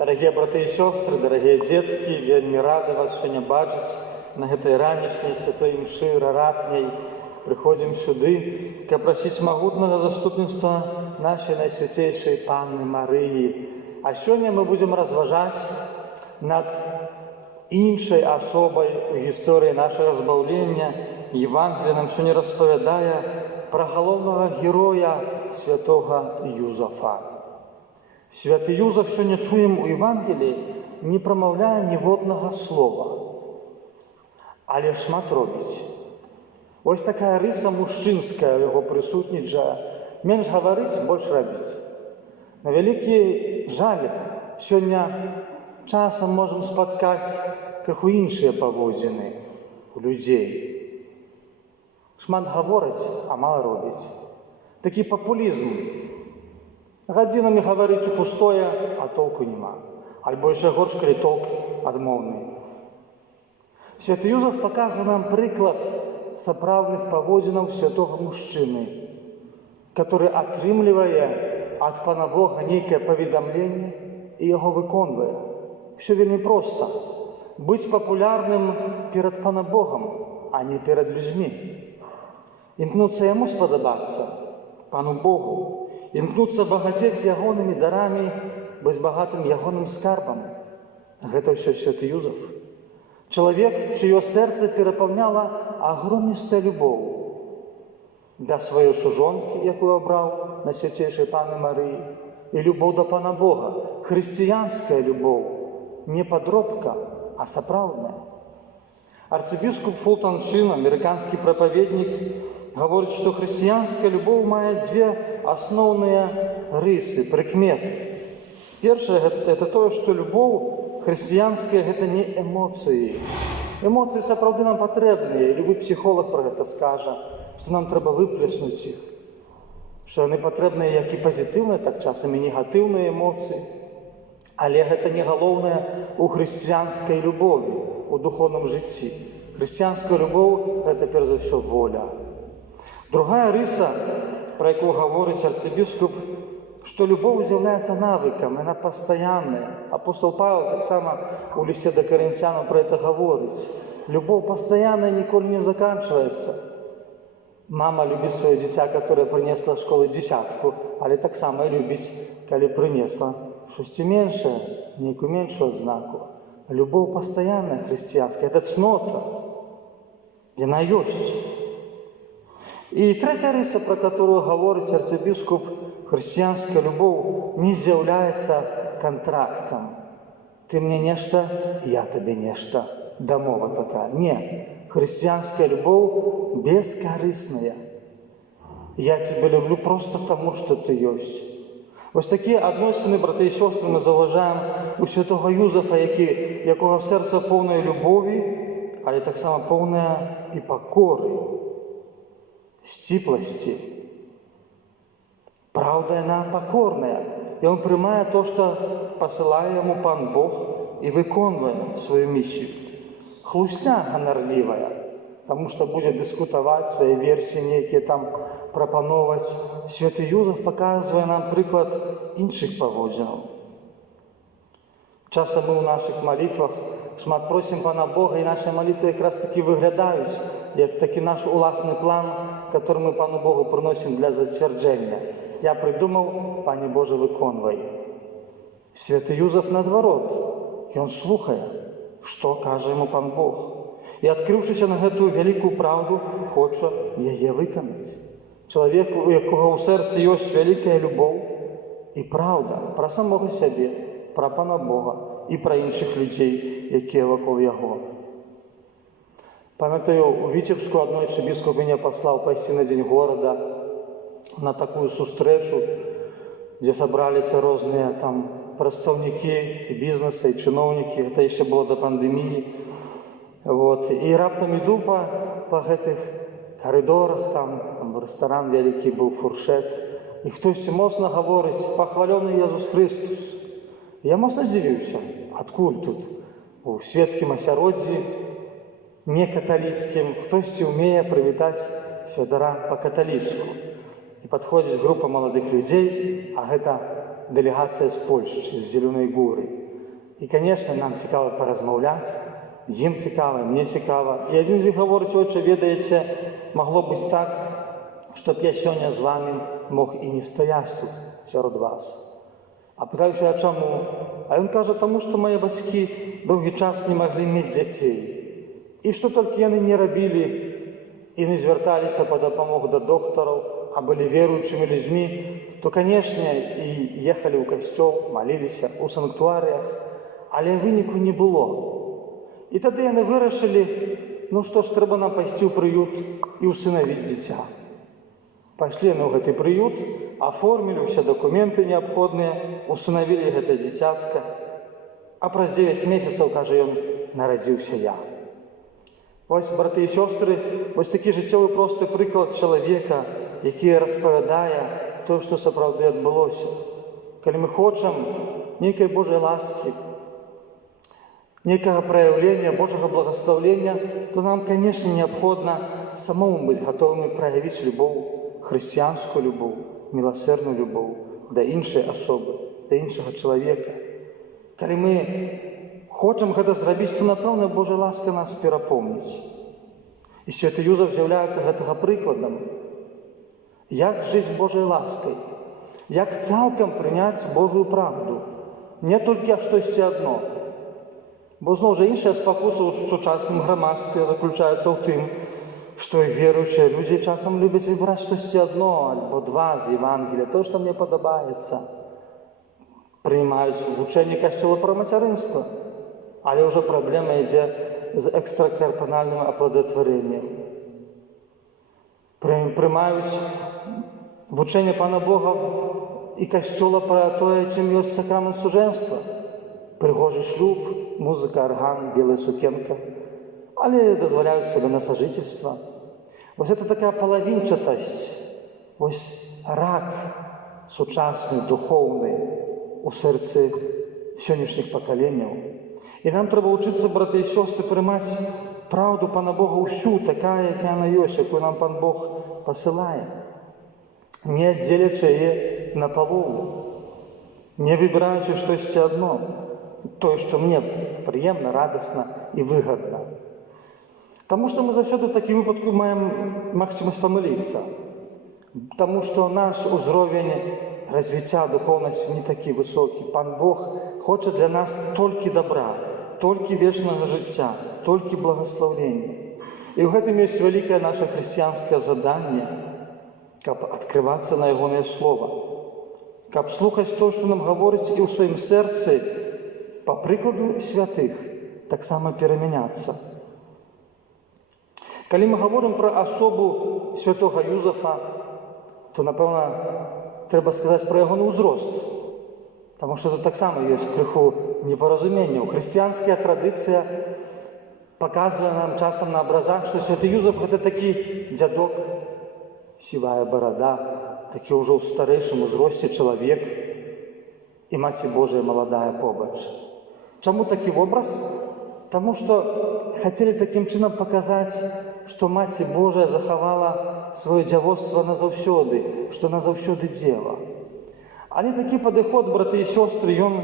Дарагія браты і сёстры, дарагія дзеткі, вельмі рады вас сёння бачыць на гэтай ранішняй святой імшы раратняй. Прыходзім сюды, каб прасіць магутнага заступніцтва нашай найсвяцейшай Панны Марыі. А сёння мы будзем разважаць над іншай асобай у гісторыі нашага збаўлення. Евангелие нам сёння распавядае пра галоўнага героя святога Юзафа. Святы Юзаф, сёння чуем у Евангеліі, не прамаўляе ніводнага слова, але шмат робіць. Вось такая рыса мужчынская ў яго прысутнічае. Менш гаварыць, больш рабіць. На вялікі жаль, сёння часам можам спаткаць крыху іншыя паводзіны у людзей. Шмат гавораць, а мала робіць. Такі папулізм. Гадзінамі гаварыць у пустое, а толку няма. Альбо яшчэ горш, калі толк адмоўны. Святы Юзаф паказвае нам прыклад сапраўдных паводзінаў святога мужчыны, который атрымлівае ад Пана Бога нейкае паведамленне і яго выконвае. Усё вельмі проста. Быць папулярным перад Пана Богам, а не перад людзьмі. Імкнуцца яму спадабацца, Пану Богу. Імкнуцца багацець ягонымі дарамі, быць багатым ягоным скарбам. Гэта ўсё святы Юзаф. Чалавек, чыё сэрца перапаўняла агромністая любоў да сваёй сужонкі, якую абраў на свяцейшай Панны Марыі, і любоў да Пана Бога, хрысціянская любоў, не падробка, а сапраўдная. Арцыбіскуп Фултон Шин, амерыканскі прапаведнік, гаворыць, што хрысціянская любоў мае дзве асноўныя рысы, прыкметы. Першае – это тое, што любоў хрысціянская – гэта не эмоцыі. Эмоцыі сапраўды нам патрэбныя, і любы псіхолог пра гэта скажа, што нам трэба выплеснуць іх, што яны патрэбныя як і пазітыўныя, так часам і негатыўныя эмоцыі. Але гэта не галоўнае ў хрысціянскай любові, у духоўным жыцці. Хрысціянская любоў – гэта, перш за ўсё, воля. Другая рыса, пра якую гаворыць арцыбіскуп, што любоў з'яўляецца навыкам, яна пастаянная. Апостол Павел таксама у лісце да Карынцянаў пра гэта гаворыць. Любоў пастаянная, ніколі не заканчваецца. Мама любіць сваё дзіця, которое прынесла з школы дзесятку, але таксама любіць, калі прынесла штосьці меншае, нейкую меншую адзнаку. Любоў пастаянная хрысціянская, гэта цнота. Яна ёсць. І трэця рыса, пра которую гаворыць арцыбіскуп, хрысціянская любоў не з'яўляецца кантрактам. Ты мне нешта, я табе нешта. Дамова такая. Не. Хрысціянская любоў бескарысная. Я цябе люблю проста таму, што ты ёсць. Вось такія адносіны, браты і сёстры, мы заўважаем у святога Юзафа, якога сэрца поўнае любові, але таксама поўнае і пакоры, сціпласці. Праўда, яна пакорная. Ён прымае то, што пасылае яму Пан Бог, і выконвае сваю місію. Хлусня ганарлівая, таму што будзе дыскутаваць свае версіі, нейкія там прапановаць. Святы Юзаф паказвае нам прыклад іншых паводзінаў. Часам мы ў нашых малітвах шмат просім Пана Бога, і нашы малітвы якраз такі выглядаюць, як такі наш уласны план, который мы Пану Богу прыносім для зацвярджэння. Я прыдумаў, Пане Божа, выконвай. Святы Юзаф наадварот, ён слухае, што кажа яму Пан Бог. І, адкрыўшыся на гэтую вялікую праўду, хоча яе выканаць. Чалавек, у якога ў сэрцы ёсць вялікая любоў і праўда пра самога сябе, пра Пана Бога і пра іншых людзей, якія вакол яго. Памятаю, у Віцебску аднойчы біскуп мяне паслаў пайсці на дзень горада на такую сустрэчу, дзе сабраліся розныя там прадстаўнікі і бізнеса, і чыноўнікі. Гэта яшчэ было да пандэміі. І раптам іду па гэтых карыдорах, там рэстаран вялікі быў, фуршэт, і хтосьці моцна гаворыць: «Пахвалёны Езус Христос». Я моцна здзівіўся, адкуль тут у свецкім асяроддзі, не каталіцкім, хтосьці ўмее прывітаць святара па-каталіцку. І падходзіць група маладых людзей, а гэта дэлегацыя з Польшчы, з Зелёнай Горы. І, звісно, нам цікаво паразмаўляць, ім цікава, мне цікава. І адзін з іх гаворыць: «Отче, ведаеце, магло быць так, што б я сёння з вамі мог і не стаяць тут сярод вас». А пытаюся: «А чаму?» А ён кажа: «Таму што мае бацькі доўгі час не маглі мець дзяцей. І што толькі яны не рабілі, і не звярталіся па дапамогу да доктараў, а былі веруючымі людзьмі, то, канешне, і ехалі ў касцёл, маліліся ў санктуарыях, але выніку не было. І тады яны вырашылі: ну што ж, трэба нам пайсці ў прыют і ўсынавіць дзіця». Пайшлі яны ў гэты прыют, аформілі ўсе дакументы неабходныя, усынавілі гэта дзіцятка, а праз 9 месяцаў, кажа ён, нарадзіўся я. Вось, браты і сёстры, вось такі жыццёвы просты прыклад чалавека, які распавядае тое, што сапраўды адбылося. Калі мы хочам нейкай Божай ласкі, нейкага праяўлення, Божага благаслаўлення, то нам, канешне, неабходна самому быць гатовымі праявіць любоў, хрысціянскую любоў, міласэрную любоў да іншай асобы, да іншага чалавека. Калі мы хочам гэта зрабіць, то, напэўна, Божая ласка нас перапомніць. І святы Юзаф з'яўляецца гэтага прыкладам. Як жыць Божай ласкай, як цалкам прыняць Божую правду, не толькі штосьці адно. Бо зноў жа іншая спакуса ў сучасным грамадстве заключаецца ў тым, што веруючыя людзі часам любяць выбраць штосьці адно альбо два з Евангелія, то, што мне падабаецца. Прымаюць вучэнне касцёла пра мацярынства, але ўжо праблема ідзе з экстракарпанальным аплодатварэннем. Прымаюць вучэнне Пана Бога і касцёла пра тое, чым ёсць сакрамент сужэнства. Прыгожы шлюб, музыка, арган, белая сукенка, але дазваляюць сабе на сажительства. Вось гэта такая палавінчатасць, вось рак сучасны, духоўны у сэрцы сённяшніх пакаленняў. І нам трэба вучыцца, браты і сёстры, прымаць праўду Пана Бога ўсю, такая, якая яна ёсць, якую нам Пан Бог пасылае, не дзелячы яе напалову, не выбіраючы штосьці адно, тое, што мне прыемна, радасна і выгадна. Таму што мы заўсёды ў такім выпадку маем магчымасць памыліцца. Таму што наш узровень развіцця духоўнасці не такі высокі. Пан Бог хоча для нас толькі добра, толькі вечнага жыцця, толькі благаслаўлення. І ў гэтым ёсць вялікае наша хрысціянскае заданне, каб адкрывацца на ягонае слова, каб слухаць то, што нам гаворыць, і ў сваім сэрцы, па прыкладу святых, таксама перамяняцца. Калі мы гаворым пра асобу святога Юзафа, то, напэўна, трэба сказаць пра ягоны ўзрост, таму што тут таксама ёсць крыху непаразуменняў. Хрысціянская традыцыя паказвае нам часам на абразах, што святы Юзаф — гэта такі дзядок, сівая барада, такі ўжо ў старэйшым узросце чалавек, і Маці Божая маладая побач. Чаму такі вобраз? Таму што хацелі такім чынам паказаць, што Маці Божая захавала сваё дзявоцтва назаўсёды, што назаўсёды дзева. Але такі падыход, браты і сёстры, ён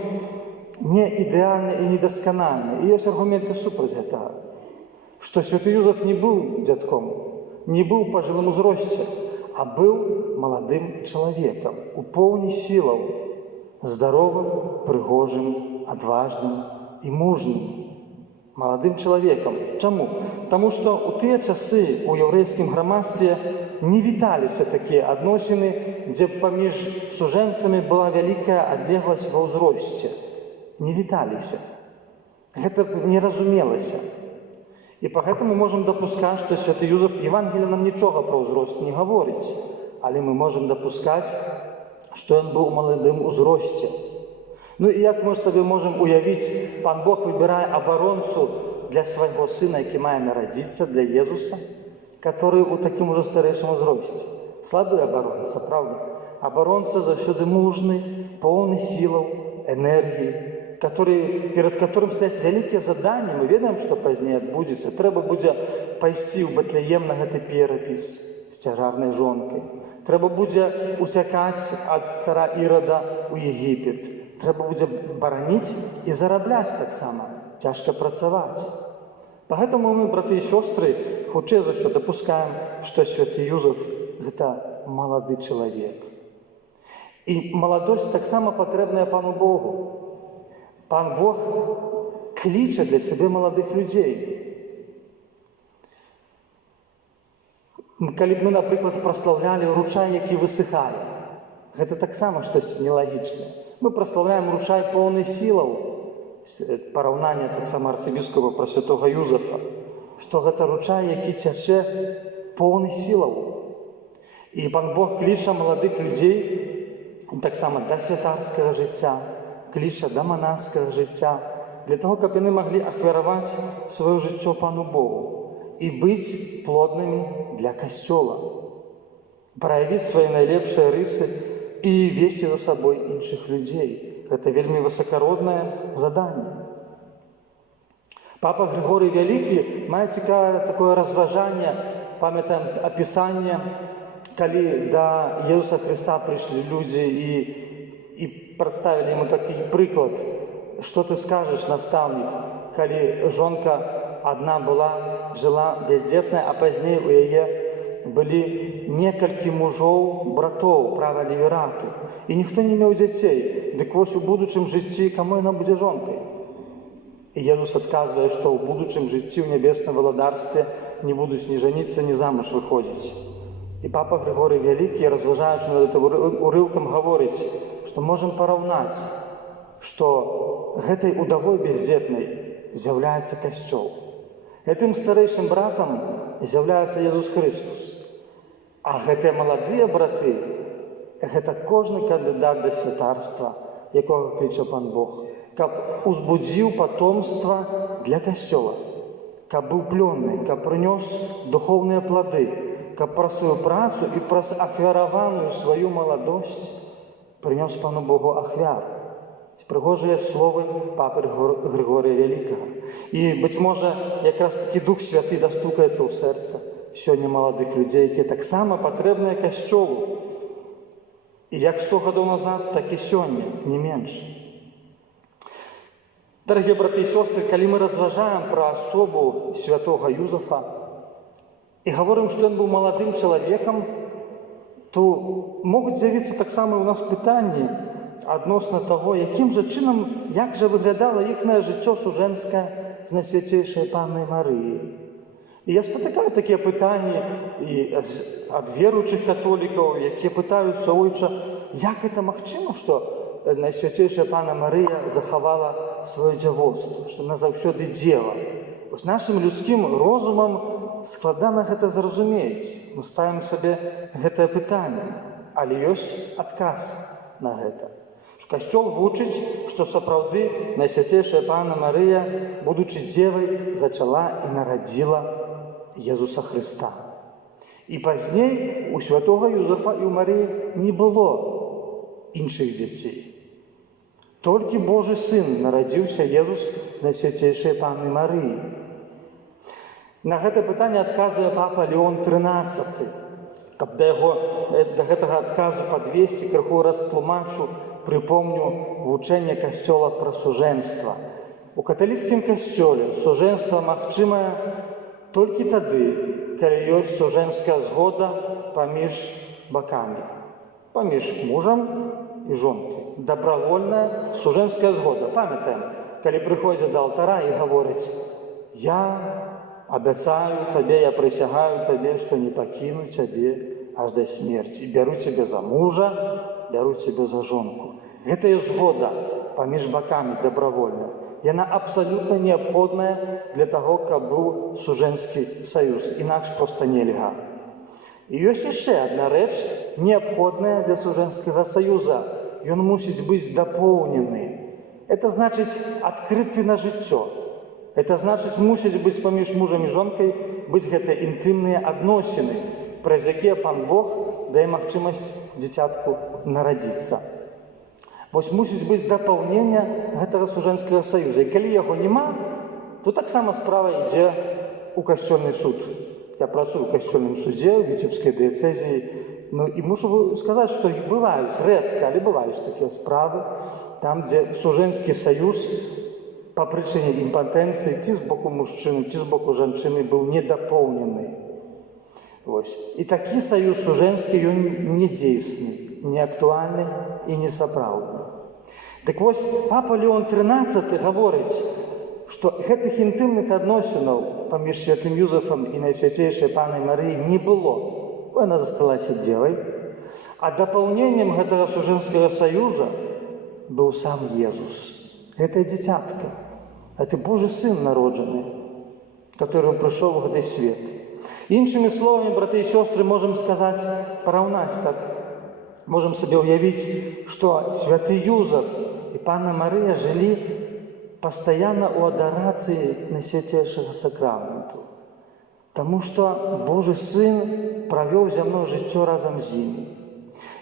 не ідэальны і недасканальны. І ёсць аргументы супраць гэтага. Што святы Юзаф не быў дзядком, не быў у пажылым узросце, а быў маладым чалавекам, у поўні сілаў, здаровым, прыгожым, адважным і мужным. Маладым чалавекам. Чаму? Таму што ў тыя часы ў яўрэйскім грамадстве не віталіся такія адносіны, дзе паміж сужэнцамі была вялікая адлегласць ва ўзросце. Не віталіся. Гэта не разумелася. І па гэтаму можам дапускаць, што святы Юзаф, Евангелие нам нічога пра ўзрост не гаворыць, але мы можам дапускаць, што ён быў у маладым узросце. Ну і як мы сабе можам уявіць, Пан Бог выбірае абаронцу для свайго сына, які мае нарадзіцца, для Езуса, который у такім ужо старэйшым узросце. Слабы абаронца, правда? Абаронца заўсёды мужны, поўны сілаў, энергіі, перад которым стаяць вялікія заданні. Мы ведаем, што пазней адбудзецца. Трэба будзе пайсці ў Бэтлеем на гэты перапіс з цяжарнай жонкай. Трэба будзе уцякаць ад цара Ірада ў Егіпет. трэба будзе бараніць і зарабляць таксама, цяжка працаваць. Поэтому мы, браты і сёстры, хутчэй за ўсё дапускаем, што святы Юзеф – гэта малады чалавек. І маладосць таксама патрэбная Пану Богу. Пан Бог кліча для сябе маладых людзей. Калі б мы, напрыклад, праслаўлялі ручай, які высыхае, гэта таксама штосьці нелагічнае. Мы праслаўляем ручай поўны сілаў, параўнанне таксама арцыбіскупа пра святога Юзефа, што гэта ручай, які цячэ поўны сілаў. І Пан Бог кліча маладых людзей таксама да святарскага жыцця, кліча да манаскага жыцця, для таго, каб яны маглі ахвяраваць сваё жыццё Пану Богу і быць плоднымі для касцёла, праявіць свае найлепшыя рысы і весці за сабой іншых людзей. Гэта вельмі высакароднае заданне. Папа Григорый Вялікі мае цікавае такое разважанне, памятаем апісанне, калі да Jesуса Христа прыйшлі людзі і прадставілі яму такі прыклад. Што ты скажаш, настаўнік, калі жонка адна жыла бяздзетная, а пазней у яе былі некалькі мужоў, братоў, права леверату, і ніхто не меў дзяцей. Дык вось у будучым жыцці каму яна будзе жонкай? І Jesús адказвае, што ў будучым жыцці ў нябесным валадарстве не будуць ні жаніцца, ні замуж выходзіць. І папа Григорый Вялікі, разважаючы над гэтым урыўкам, гаворыць, што можам параўнаць, што гэтай удавой бяздзетнай з'яўляецца касцёл. Гэтым старэйшым братам з'яўляецца Jesús Христос. А гэтыя маладыя браты – гэта кожны кандыдат да святарства, якога кліча Пан Бог, каб узбудзіў патомства для касцёла, каб быў плённы, каб прынёс духоўныя плады, каб праз сваю працу і праз ахвяраваную сваю маладосць прынёс Пану Богу ахвяр. Прыгожыя словы папы Григорія Вялікага. І, быць можа, якраз такі Дух Святы дастукаецца ў сэрца сёння маладых людзей, якія таксама патрэбныя касцёлу. І як 100 гадоў назад, так і сёння, не менш. Дарагія браты і сёстры, калі мы разважаем пра асобу святога Юзефа і гаворым, што ён быў маладым чалавекам, то могуць з'явіцца таксама ў нас пытанні адносна таго, якім жа чынам, як жа выглядала іхнае жыццё сужэнскае з Найсвяцейшай Паннай Марыяй. І я спатыкаю такія пытанні і ад веруючых католікаў, якія пытаюцца, ойча, як гэта магчыма, што Найсвяцейшая Панна Марыя захавала сваё дзявоцтва, што яна заўсёды дзева. Вось нашым людскім розумам складана гэта зразумець. Мы ставім сабе гэтае пытанне, але ёсць адказ на гэта. Касцёл вучыць, што сапраўды Найсвяцейшая Панна Марыя, будучы дзевай, зачала і нарадзіла Jesúsa Христа. І пазней у святога Юзефа і ў Марыі не было іншых дзяцей. Толькі Божы Сын нарадзіўся Jesús Найсвяцейшай Панны Марыі. На гэта пытанне адказвае папа Леон XIII. Каб да гэтага адказу падвесці, крыху растлумачу, прыпомню вучэнне касцёла пра сужэнства. У каталіцкім касцёле сужэнства магчымае толькі тады, калі ёсць сужэнская згода паміж бакамі, паміж мужам і жонкай. Дабравольная сужэнская згода. Памятаем, калі прыходзяць да алтара і гавораць: «Я абяцаю табе, я прысягаю табе, што не пакіну цябе аж да смерці. Бяру цябе за мужа, бяру цябе за жонку». Гэтая згода паміж бакамі дабравольная. Яна абсалютна неабходная для таго, каб быў сужэнскі саюз. Інакш проста нельга. І ёсць яшчэ адна рэч, неабходная для сужэнскага саюза. Ён мусіць быць дапоўнены. Это значыць адкрыты на жыццё. Это значыць мусіць быць паміж мужам і жонкай быць гэтыя інтымныя адносіны, праз якія Пан Бог дае магчымасць дзіцятку нарадзіцца. Вось мусіць быць дапаўненне гэтага сужэнскага саюза. І калі яго няма, то таксама справа ідзе ў касцёльны суд. Я працую ў касцёльным судзе, ў Віцебскай дыяцэзіі, Ну і мушу сказати, що бувають, редко, але бувають такі справи, там, де сужэнскі саюз по причине імпатэнцыі ці з боку мужчыны, ці з боку жанчыны быў недапоўнены. І такі саюз сужэнскі, ён не дзейсны, не актуальны і не сапраўдны. Так вось, папа Леон XIII гаворыць, што гэтых інтымных адносінаў паміж святым Юзефам і Найсвяцейшай Панай Марыяй не было. Яна засталася дзевай, а дапаўненнем гэтага сужэнскага саюза быў сам Езус. Гэта дзіцятка, гэта Божы сын народжаны, который прыйшоў у гэты свет. Іншымі словамі, браты і сёстры, можам сказаць, параўнаць так, можам сабе ўявіць, што святы Юзеф і Панна Марыя жылі пастаянна ў адарацыі Найсвяцейшага сакраменту. Таму што Божы сын правёў зямное жыццё разам з імі.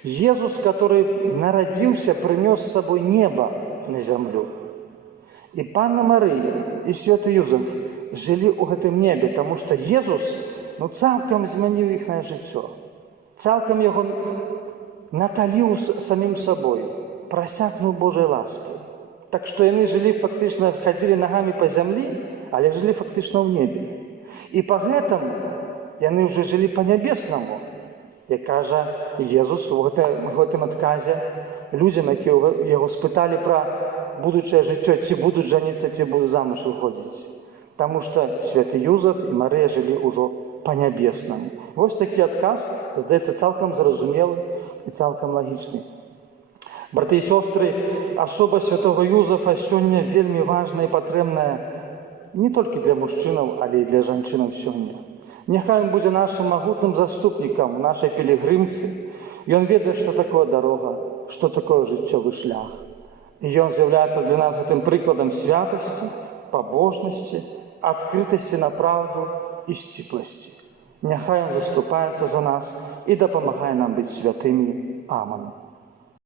Езус, который нарадзіўся, прынёс з сабой неба на зямлю. І Панна Марыя, і святы Юзеф жылі ў гэтым небе, таму што Езус цалкам змяніў іхняе жыццё. Цалкам яго наталіў самім сабой, прасякнуў Божай ласкай. Так што яны жылі фактычна, хадзілі нагамі па зямлі, але жылі фактычна ў небе. І па гэтаму яны ўжо жылі па-нябеснаму, як кажа Езус у гэтым адказе людзям, якія яго спыталі пра будучае жыццё, ці будуць жаніцца, ці будуць замуж выходзіць. Таму што святы Юзеф і Марыя жылі ўжо па-нябеснаму. Вось такі адказ, здаецца, цалкам зразумелы і цалкам лагічны. Браты і сёстры, асоба святого Юзефа сёння вельмі важная і патрэбная не толькі для мужчынаў, але і для жанчынаў сёння. Няхай ён будзе нашым магутным заступнікам, нашай пілігрымцы. Ён ведае, што такое дарога, што такое жыццёвы шлях. І ён з'яўляецца для нас гэтым прыкладам святасці, пабожнасці, адкрытасці на праўду і сціпласці. Няхай ён заступаецца за нас і дапамагае нам быць святымі. Аман.